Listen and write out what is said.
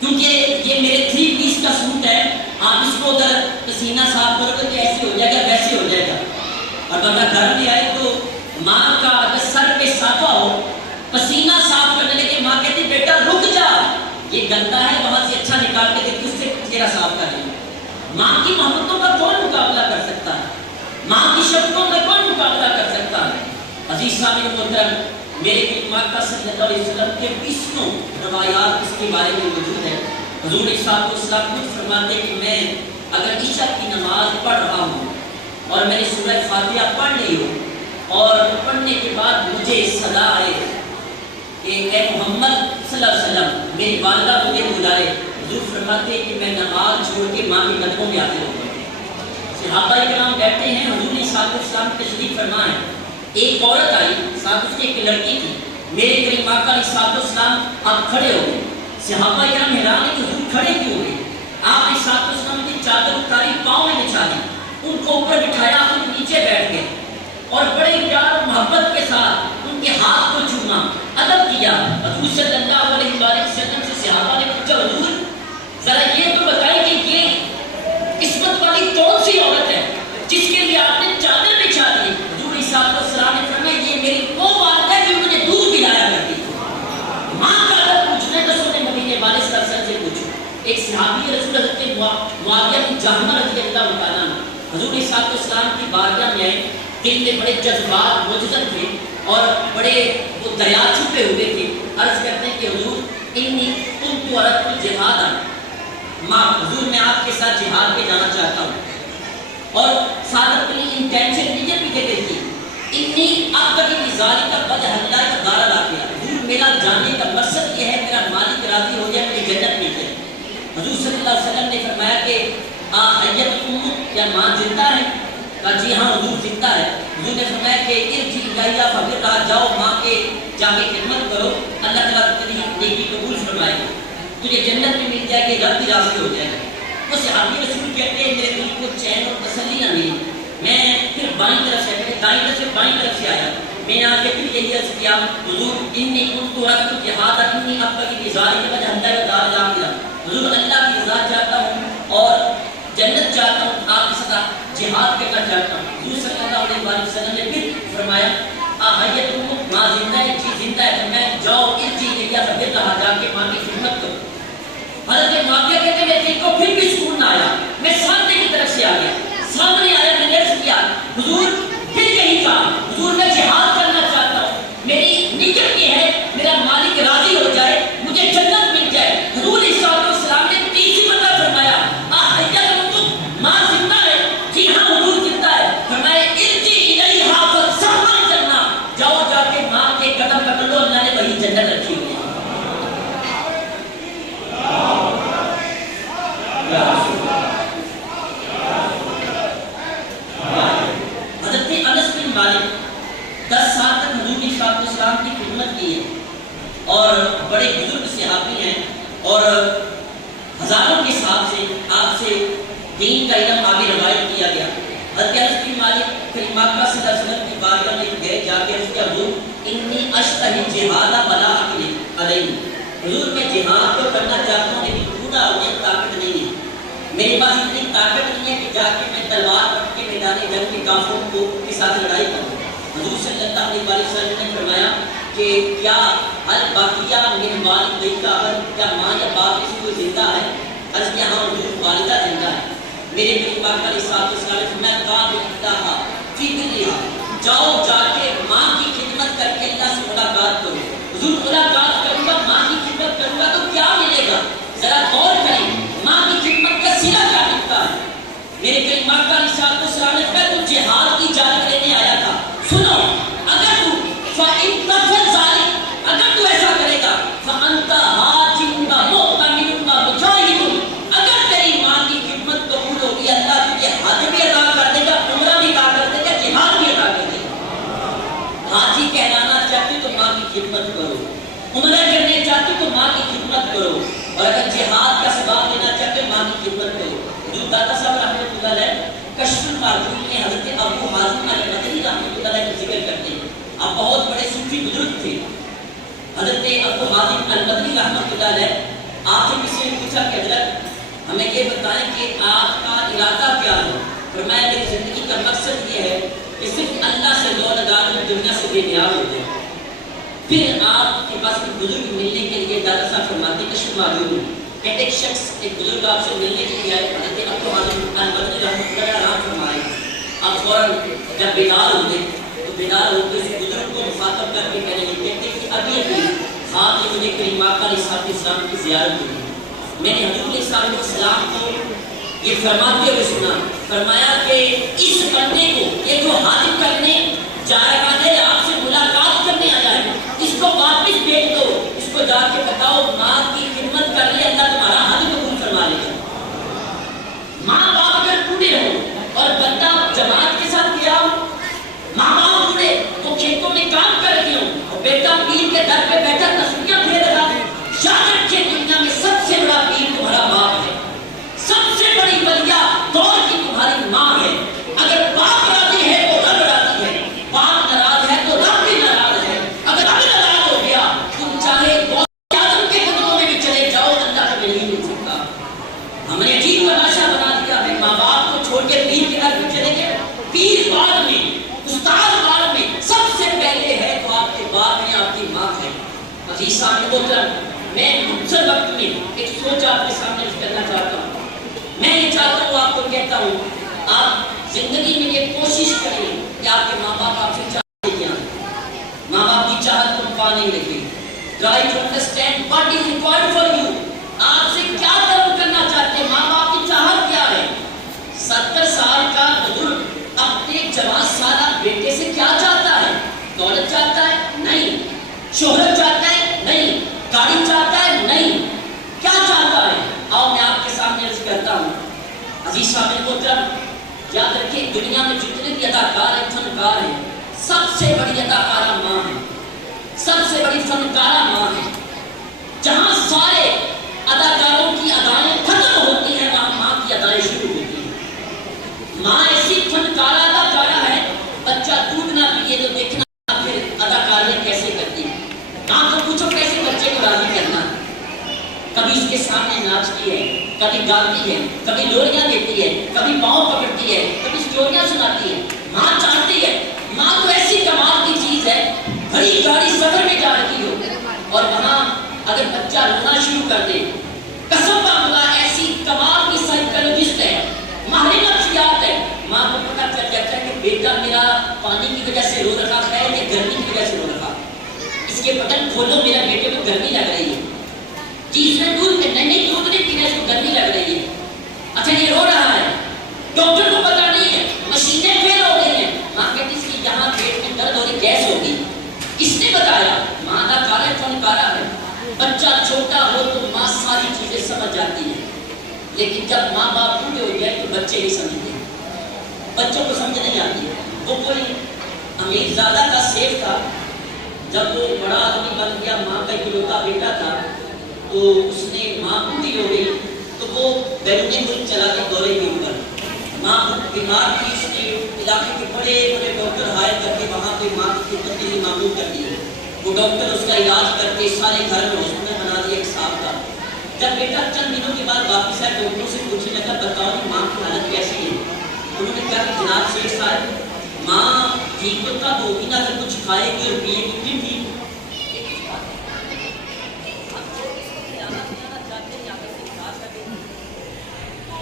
کیونکہ یہ میرے 3 پیس کا سوٹ ہے، آپ اس کو اگر پسینہ صاف کرو گے تو ایسے ہو جائے گا، ویسے ہو جائے گا۔ اور بندہ گھر میں آئے تو ماں کا اگر سر پہ صافہ ہو، پسینہ صاف کرنے لگے، ماں کہتی بیٹا رک جا، یہ گندا ہے، وہاں سے اچھا نکال کے دیکھ اس سے چہرہ صاف کر لیں۔ ماں کی محبتوں کا کون مقابلہ کر سکتا ہے؟ ماں کی شفقتوں کا کون مقابلہ کر سکتا ہے؟ عزیز سامعین محترم، میرے کلمات کا صلی اللہ علیہ وسلم کے 20 روایات اس کے بارے میں موجود ہے۔ حضور صلی اللہ علیہ وسلم خود فرماتے ہیں کہ میں اگر عشاء کی نماز پڑھ رہا ہوں اور میں نے سورہ فاتحہ پڑھ لی ہو اور پڑھنے کے بعد مجھے صدا آئے کہ اے محمد صلی اللہ علیہ وسلم، میری والدہ مجھے بلائے، حضور فرماتے ہیں کہ میں نماز چھوڑ کے ماں کے قدموں میں حاضر ہوں۔ صحابہ کرام بیٹھے ہیں، حضور صلی اللہ علیہ وسلم تشریف فرما ہے، ایک عورت آئی، ساتھ اس کی ایک لڑکی تھی، میرے کریم آقا علیہ السلام آپ کھڑے ہو گئے۔ صحابہ کرام حیران ہیں کہ حضور کھڑے کیوں ہوئے؟ آپ علیہ السلام کی چادر اتاری، پاؤں میں بچھا دی، ان کو اوپر بٹھایا، خود نیچے بیٹھ گئے اور بڑے پیار اور محبت کے ساتھ ان کے ہاتھ کو چوما، ادب کیا۔ حضور صلی اللہ علیہ وسلم سے صحابہ نے پوچھا حضور ذرا یہ تو بتائیں کہ یہ قسمت والی کون سی عورت ہے جس کے لیے آپ نے چادر بچھا دی؟ حضور صلی اللہ علیہ وسلم نے فرمایا یہ میری وہ والدہ ہے جو مجھے دودھ پلایا کرتی تھی۔ ماں کا ادب پوچھنا ہے تو سونے مدینے والے سر سے پوچھو۔ ایک صحابی رسول حضرت معاویہ بن جہنم رضی اللہ عنہ حضور صلی اللہ علیہ وسلم کی بارگاہ میں آئے، دل میں بڑے جذبات موجود تھے اور بڑے وہ دریا چھپے ہوئے تھے۔ عرض کرتے ہیں کہ حضور انی کنت اردت الجہاد، ماں حضور میں آپ کے ساتھ جہاد پہ جانا چاہتا ہوں اور ساتھ اپنی انٹینشن نیت بھی دیتے تھی، انی ابتغی بذالک وجہ اللہ دار الاخرہ، حضور میرا جانے کا مقصد یہ ہے میرا مالک راضی ہو جائے، مجھے جنت مل جائے۔ حضور صلی اللہ علیہ وسلم نے فرمایا کہ حیت امک، کیا ماں زندہ ہے؟ کہا جی ہاں حضور زندہ ہے۔ حضور نے فرمایا کہ ارجع الیہا فبرھا، جاؤ ماں کے جا کے خدمت کرو، اللہ تعالیٰ تیری نیکی قبول فرمائے گا، تجھے جنت میں مل جائے گی، رب بھی راضی ہو جائے گا۔ وہ صحابی رسول کہتے ہیں میرے دل کو چین اور تسلی نہ ملی، میں پھر بائیں طرف سے دائیں طرف سے بائیں طرف سے آیا، میں نے آ کے پھر یہی عرض کیا حضور انی کنت اردت الجہاد انی ابتغی بذالک وجہ اللہ دار الاخرہ، حضور اللہ کی رضا چاہتا ہوں اور جنت چاہتا ہوں، آپ کے ساتھ جہاد کرنا چاہتا ہوں۔ حضور صلی اللہ علیہ وسلم نے پھر فرمایا حیت امک، ماں زندہ ہے؟ جی زندہ ہے۔ میں جاؤ ارجع الیہا فبرھا، جا کے ماں کی خدمت کرو۔ حضرت معاویہ کہتے ہیں میرے دل کو پھر بھی سکون نہ آیا، میں سامنے کی طرف سے آ گیا، سامنے آیا، میں نے عرض کیا حضور پھر یہی کہا حضور میں جہاد کرنا چاہتا ہوں، میری نیت یہ ہے میرا مالک راضی ہو جائے، مجھے جنت مل جائے۔ حضور صلی اللہ علیہ وسلم نے تیسری مرتبہ فرمایا حیت امک، ماں زندہ ہے؟ جی ہاں حضور زندہ ہے۔ فرمایا ارجع الیہا فسبح الجنہ، جاؤ جا کے ماں کے قدم پکڑ لو، اللہ نے وہی جنت رکھی ہوئی ہے۔ حضرت انس بن مالک 10 سال تک حضور صلی اللہ علیہ وسلم کی خدمت کی ہے اور بڑے بزرگ صحابی ہیں اور ہزاروں کے حساب سے آپ سے دین کا علم آگے روایت کیا گیا۔ حضرت انس بن مالک کریم آقا صلی اللہ علیہ وسلم کی بارگاہ میں گئے، جا کے عرض کیا حضور انی اشتہی الجہاد ولا اقدر علیہ، حضور میں جہاد تو کرنا چاہتا ہوں لیکن پورا ہونے طاقت نہیں ہے، میرے پاس اتنی طاقت نہیں ہے کہ جا کے میں تلوار پکڑ کے میدان جنگ کے کافروں کے ساتھ لڑائی کروں۔ حضور صلی اللہ علیہ وسلم نے فرمایا کہ کیا الباقیہ من والدیک، کیا ماں یا باپ اس کو زندہ ہے؟ عرض کیا ہاں حضور والدہ زندہ ہے۔ میرے کریم آقا علیہ الصلوۃ والسلام نے قابلتھا فی برھا، جاؤ جا کے ماں کی خدمت کر کے اللہ سے ملاقات کرو۔ حضور ملاقات کروں گا، ماں کی خدمت کروں گا تو کیا ملے گا؟ ذرا غور کریں، ماں کی خدمت کا صلہ کیا لکھتا ہے؟ میرے کریم آقا علیہ الصلوۃ والسلام نے کہا تو جہاد کی اجازت لینے آیا تھا، سنو اگر تو فَإِن تَفْعَلْ ذَلِكَ، اگر تو ایسا کرے گا فَأَنْتَ حَاجٍ وَمُؤْتَمِرٌ وَمُجَاہِدٌ، اگر تیری ماں کی خدمت قبول ہوگی اللہ تجھے حج بھی عطا کر دے گا، عمرہ بھی عطا کر دے گا، جہاد بھی عطا کر دے گا۔ حاجی کہلانا چاہتے تو ماں کی خدمت کرو، عمرہ کرنے چاہتے تو ماں کی خدمت کرو، اور اگر جہاد کا ثواب لینا چاہتے ماں کی خدمت کرو۔ جو دادا صاحب رحمۃ اللہ علیہ کشف المعجون میں حضرت ابو حازم المدنی رحمۃ اللہ علیہ کا ذکر کرتے ہیں، آپ بہت بڑے صوفی بزرگ تھے۔ حضرت ابو حازم المدنی رحمۃ اللہ علیہ آپ سے کسی نے پوچھا کہ حضرت ہمیں یہ بتائیں کہ آپ کا ارادہ کیا ہے؟ فرمایا میری زندگی کا مقصد یہ ہے کہ صرف اللہ سے دو لگا کر دنیا سے بے نیاز ہو جائے۔ پھر آپ کے پاس ایک بزرگ ملنے کے لیے دادا صاحب فرماتے ہیں کہ معلوم ہے، کہتے ایک شخص ایک بزرگ آپ سے ملنے کے لیے آئے، حضرت اب تو مدنی رحمۃ اللہ آرام فرمائے، آپ فوراً جب بیدار ہوئے تو بیدار ہو کے اس بزرگ کو مخاطب کر کے کہنے لگے کہ ابھی آپ نے مجھے کریم آقا علیہ السلام کی زیارت کی، میں نے حضور علیہ السلام کو یہ فرماتے ہوئے سنا، فرمایا کہ اس بندے کو یہ جو حاضر کرنے جا رہا ہے آپ سے ملاقات کرنے آیا ہے، اس کو واپس بھیج دو، اس کو جا کے بتاؤ ماں کی خدمت کر لے، اللہ تمہارا حاضر قبول فرما لے گا۔ ماں باپ اگر بوڑھے ہو اور بندہ جماعت کے ساتھ گیا ہو، ماں باپ بوڑھے تو کھیتوں میں کام کر رہے ہو اور بیٹا پیر کے در پہ بیٹھا تصویریاں دے رہا ہے، یاد رکھے دنیا میں سب سے بڑا پیر تمہارا باپ ہے، سب سے بڑی ولیہ دور کی تمہاری ماں ہے۔ اگر باپ راضی ہے تو رب راضی ہے، باپ ناراض ہے تو رب بھی ناراض ہے۔ اگر رب ناراض ہو گیا تم چاہے غوث اعظم کے قدموں میں بھی چلے جاؤ، اللہ تمہیں نہیں مل سکتا۔ ہم نے عجیب تماشا بنا دیا ہے، ماں باپ کو چھوڑ کے پیر کے گھر پہ چلے گئے، پیر بعد میں، استاد بعد میں، سب سے پہلے ہے تو آپ کے باپ ہے، آپ کی ماں ہے۔ عزیز سامنے محترم، میں مختصر وقت میں ایک سوچ آپ کے سامنے کرنا چاہتا ہوں۔ میں یہ چاہتا ہوں، آپ کو کہتا ہوں، آپ زندگی میں یہ کوشش کریں کہ آپ کے ماں باپ آپ سے چاہتے کیا ہیں، ماں باپ کی چاہت تم پا نہیں لگے۔ Try to understand what is required for you۔ آپ سے کیا طلب کرنا چاہتے ہیں، ماں باپ کی چاہت کیا ہے۔ 70 سال کا بزرگ اپنے جوان سالہ بیٹے سے کیا چاہتا ہے؟ دولت چاہتا ہے؟ نہیں۔ شہرت چاہتا ہے؟ نہیں۔ گاڑی چاہتا ہے؟ نہیں۔ کیا چاہتا ہے؟ آؤ میں آپ کے سامنے عرض کرتا ہوں۔ عزیز شامل محترم، یاد رکھیں دنیا میں جتنے بھی اداکار ہیں، فنکار ہیں، سب سے بڑی اداکارہ ماں ہے، سب سے بڑی فنکارہ ماں ہے۔ جہاں سارے اداکاروں کی ادائیں ختم ہوتی ہیں وہاں ماں کی ادائیں شروع ہوتی ہیں۔ ماں ایسی فنکارہ اداکارہ ہے، بچہ دودھ نہ پیے تو دیکھنا پھر اداکاریاں کیسے کرتی ہیں۔ ماں کو پوچھو کیسے بچے کو راضی کرنا، کبھی اس کے سامنے ناچتی ہے، کبھی گاتی ہے، کبھی لوریاں دیتی ہے، کبھی پاؤں پکڑتی ہے، کبھی اسٹوریاں سناتی ہے۔ ماں چاہتی ہے، ماں تو ایسی کمال کی چیز ہے، بڑی گاڑی سفر میں جا رہی ہو اور وہاں اگر بچہ رونا شروع کر دے، قسم خدا ایسی کمال کی سائیکولوجسٹ ہے، ماہر نفسیات ہے، ماں کو پتہ چل جاتا ہے کہ بیٹا میرا پانی کی وجہ سے رو رہا ہے یا گرمی کی وجہ سے رو رہا ہے، اس کے بٹن کھولو، میرا بیٹے کو گرمی لگ رہی ہے، جی اس میں دودھ نہیں پینا، اس کو گرمی لگ رہی ہے، اچھا یہ رو رہا ہے، ڈاکٹر کو پتا نہیں ہے، مشینیں فیل ہو گئی ہیں، ماں کہتی اس کی یہاں پیٹ میں درد ہو رہی، گیس ہوگی، کس نے بتایا؟ ماں کا کارا فنکارا ہے۔ بچہ چھوٹا ہو تو ماں ساری چیزیں سمجھ جاتی ہے، لیکن جب ماں باپ بوڑھے ہو جائے تو بچے نہیں سمجھتے، بچوں کو سمجھ نہیں آتی۔ وہ کوئی امیر زادہ کا سیف تھا، جب وہ بڑا آدمی بن گیا، ماں کا اکلوتا بیٹا تھا، تو اس نے ماں بوڑھی ہو گئی تو وہ بیرون ملک چلا کے دورے کے اوپر، ماں بیمار تھی، اس نے علاقے کے بڑے بڑے ڈاکٹر ہائر کر کے وہاں پہ ماں کی خدمت کے لیے معمول کر دی، وہ ڈاکٹر اس کا علاج کر کے سارے گھر میں ہاسپٹل بنا دیا ایک صاحب کا۔ جب بیٹا چند دنوں کے بعد واپس آئے، ڈاکٹروں سے پوچھنے لگا بتاؤ کہ ماں کی حالت کیسی ہے؟ انہوں نے کہا کہ جناب شیخ صاحب، ماں ٹھیک تو تب ہوگی نا اگر کچھ کھائے گی اور پیے گی، ٹھیک